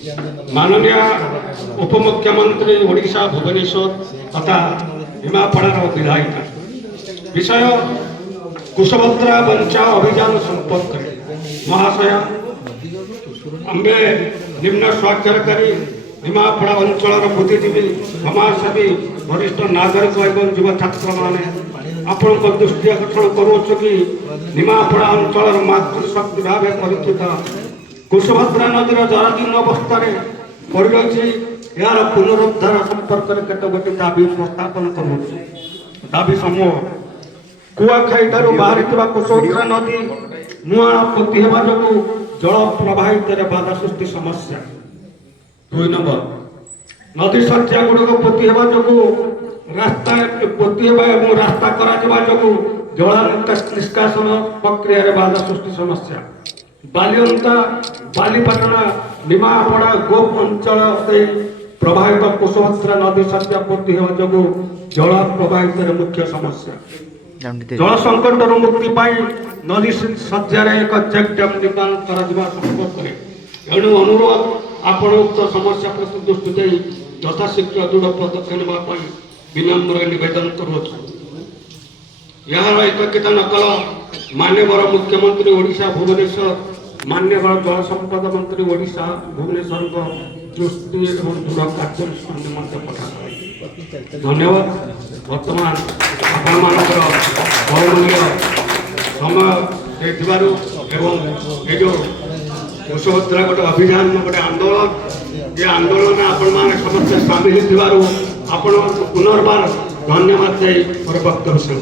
माननीय उपमुख्यमंत्री ओडिशा भुवनेश्वर तथा भीमापड़ार विधायिका विषय कुशभद्रा बचाओ अभियान संपर्क महाशय आम्बे निम्न स्वाक्षरकारी भीमापड़ा अंचल बुद्धिजीवी समाजसेवी वरिष्ठ नागरिक एवं युवा छात्र मैंने आपण दृष्टि आकर्षण करुछु कि भीमापड़ा अंचल मातृशक्ति भाव परिचित कुशभद्रा नदीर जराजीर्ण अवस्था पड़ रही यार पुनरुद्धार संपर्क में केतगोटी दाबी उपस्थापन करुछु। दाबी समूह कुआखाई ठारू बाहरी कुशभद्रा नदी मुहाण पोती हेबा जोगु जल प्रवाहित बाधा सृष्टि समस्या। 2 नंबर नदी शଯ୍ୟା गुड़िक पोती हेबा जोगु रास्ता पोती हेबा एवं रास्ता करा जिबा जोगु जल निष्कासन प्रक्रिया रे बाधा सृष्टि समस्या। बालियंता बालीपाटना भीमापड़ा गोप अंचल से प्रभावित कुशभद्रा नदी शଯ୍ୟା पोती हेबा जोगु जल प्रवाहित मुख्य समस्या। जल संकट मुक्ति पाई नदी शଯ୍ୟାରେ एक चेक डैम निर्माण करा संपर्क में एणु अनुरोध आपण उक्त समस्या प्रति दृष्टि दे यथाशीघ्र दृढ़ पदक्षेप नापी विनम्र निवेदन करुछु। यार एकत्रिता नकल मान्यवर मुख्यमंत्री ओडिशा भुवनेश्वर मान्यवर जल संपद मंत्री ओडिशा भुवनेश्वर को दृष्टि एवं दृढ़ कार्य निमंत्रण पठा धन्यवाद। वर्तमान आपण मानकर बहुमूल्य समय एवं ये जो कुशभद्रा गोटे अभियान गोटे आंदोलन ये आंदोलन आपण मैंने समस्त सामिल आपण पुनर्बार धन्यवाद दे वक्तव्य।